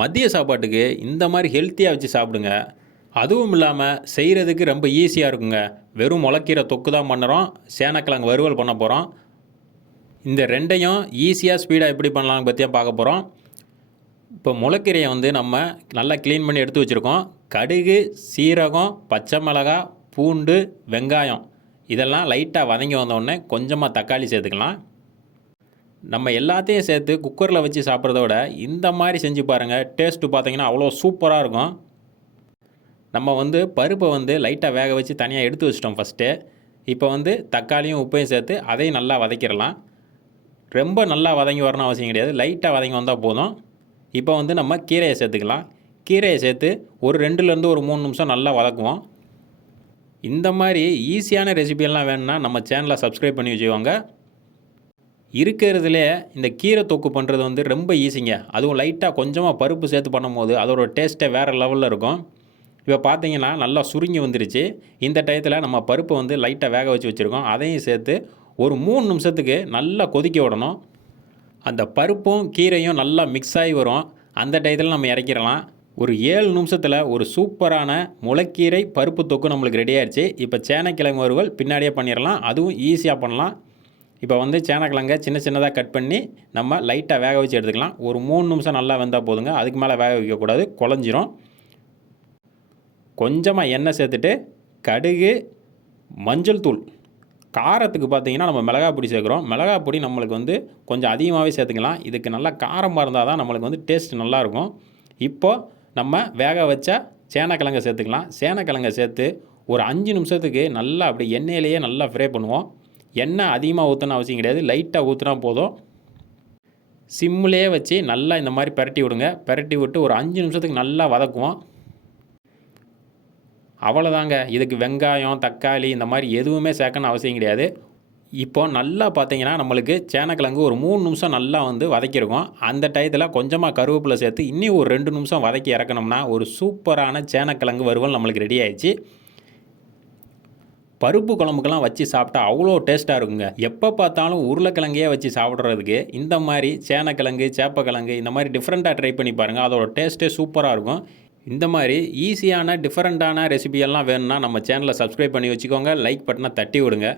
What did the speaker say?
மதிய சாப்பாட்டுக்கு இந்த மாதிரி ஹெல்த்தியாக வச்சு சாப்பிடுங்க. அதுவும் இல்லாமல் செய்கிறதுக்கு ரொம்ப ஈஸியாக இருக்குங்க. வெறும் முளைக்கீரை தொக்கு தான் பண்ணுறோம். சேனக்கிழங்கு வறுவல் பண்ண போகிறோம். இந்த ரெண்டையும் ஈஸியாக ஸ்பீடாக எப்படி பண்ணலாம்னு பற்றியும் பார்க்க போகிறோம். இப்போ முளைக்கீரையை வந்து நம்ம நல்லா க்ளீன் பண்ணி எடுத்து வச்சுருக்கோம். கடுகு சீரகம் பச்சை மிளகாய் பூண்டு வெங்காயம் இதெல்லாம் லைட்டாக வதங்கி வந்தோடனே கொஞ்சமாக தக்காளி சேர்த்துக்கலாம். நம்ம எல்லாத்தையும் சேர்த்து குக்கரில் வச்சு சாப்பிட்றத விட இந்த மாதிரி செஞ்சு பாருங்கள் டேஸ்ட்டு பார்த்தீங்கன்னா அவ்வளோ சூப்பராக இருக்கும். நம்ம வந்து பருப்பை வந்து லைட்டாக வேக வச்சு தனியாக எடுத்து வச்சிட்டோம் ஃபஸ்ட்டு இப்போ வந்து தக்காளியும் உப்பையும் சேர்த்து அதையும் நல்லா வதக்கிடலாம். ரொம்ப நல்லா வதங்கி வரணும் அவசியம் கிடையாது. லைட்டாக வதங்கி வந்தால் போதும். இப்போ வந்து நம்ம கீரையை சேர்த்துக்கலாம். கீரையை சேர்த்து ஒரு ரெண்டுலேருந்து ஒரு மூணு நிமிஷம் நல்லா வதக்குவோம். இந்த மாதிரி ஈஸியான ரெசிபியெல்லாம் வேணும்னா நம்ம சேனலை சப்ஸ்கிரைப் பண்ணி வச்சுக்கோங்க. இருக்கிறதுலே இந்த கீரை தொக்கு பண்ணுறது வந்து ரொம்ப ஈஸிங்க அதுவும் லைட்டாக கொஞ்சமாக பருப்பு சேர்த்து பண்ணும்போது அதோட டேஸ்ட்டே வேறு லெவலில் இருக்கும். இப்போ பார்த்தீங்கன்னா நல்லா சுருங்கி வந்துருச்சு. இந்த டயத்தில் நம்ம பருப்பை வந்து லைட்டாக வேக வச்சு வச்சுருக்கோம். அதையும் சேர்த்து ஒரு மூணு நிமிஷத்துக்கு நல்லா கொதிக்க விடணும். அந்த பருப்பும் கீரையும் நல்லா மிக்ஸ் ஆகி வரும். அந்த டயத்தில் நம்ம இறக்கிடலாம். ஒரு ஏழு நிமிஷத்தில் ஒரு சூப்பரான முளைக்கீரை பருப்பு தொக்கு நம்மளுக்கு ரெடி ஆயிடுச்சு இப்போ சேனக்கிழங்கு வறுவல் பின்னாடியே பண்ணிடலாம். அதுவும் ஈஸியாக பண்ணலாம். இப்போ வந்து சேனக்கிழங்க சின்ன சின்னதாக கட் பண்ணி நம்ம லைட்டாக வேக வச்சு எடுத்துக்கலாம். ஒரு மூணு நிமிஷம் நல்லா வெந்தால் போதுங்க. அதுக்கு மேலே வேக வைக்கக்கூடாது குழஞ்சிரும். கொஞ்சமாக எண்ணெய் சேர்த்துட்டு கடுகு மஞ்சள் தூள். காரத்துக்கு பார்த்தீங்கன்னா நம்ம மிளகா பொடி சேர்க்குறோம். மிளகாய் பொடி நம்மளுக்கு வந்து கொஞ்சம் அதிகமாகவே சேர்த்துக்கலாம். இதுக்கு நல்லா காரமாக இருந்தால் தான் நம்மளுக்கு வந்து டேஸ்ட் நல்லாயிருக்கும். இப்போது நம்ம வேக வச்ச சேனக்கிழங்க சேர்த்துக்கலாம். சேனக்கிழங்க சேர்த்து ஒரு அஞ்சு நிமிஷத்துக்கு நல்லா அப்படி எண்ணெயிலேயே நல்லா ஃப்ரை பண்ணுவோம். எண்ணெய் அதிகமாக ஊற்றணும் அவசியம் கிடையாது. லைட்டாக ஊற்றினா போதும். சிம்மிலே வச்சு நல்லா இந்த மாதிரி பிரட்டி விடுங்க. பிரட்டி விட்டு ஒரு அஞ்சு நிமிஷத்துக்கு நல்லா வதக்குவோம். அவ்வளோதாங்க இதுக்கு வெங்காயம் தக்காளி இந்த மாதிரி எதுவுமே சேர்க்கணும் அவசியம் கிடையாது. இப்போ நல்லா பார்த்தீங்கன்னா நம்மளுக்கு சேனக்கிழங்கு ஒரு மூணு நிமிஷம் நல்லா வந்து வதக்கியிருக்கோம். அந்த டயத்தில் கொஞ்சமாக கருவேப்பிலை சேர்த்து இன்னும் ஒரு ரெண்டு நிமிஷம் வதக்கி இறக்கணும்னா ஒரு சூப்பரான சேனக்கிழங்கு வறுவல் நம்மளுக்கு ரெடி ஆயிடுச்சு. பருப்பு குழம்புக்கெல்லாம் வச்சு சாப்பிட்டா அவ்வளோ டேஸ்ட்டாக இருக்குங்க. எப்போ பார்த்தாலும் உருளைக்கிழங்கையே வச்சு சாப்பிட்றதுக்கு இந்த மாதிரி சேனக்கிழங்கு சேப்பக்கிழங்கு இந்த மாதிரி டிஃப்ரெண்ட்டாக ட்ரை பண்ணி பாருங்கள் அதோட டேஸ்ட்டே சூப்பராக இருக்கும். இந்த மாதிரி ஈஸியான டிஃப்ரெண்ட்டான ரெசிபியெல்லாம் வேணும்னா நம்ம சேனலை சப்ஸ்கிரைப் பண்ணி வச்சுக்கோங்க. லைக் பட்டனை தட்டி விடுங்க.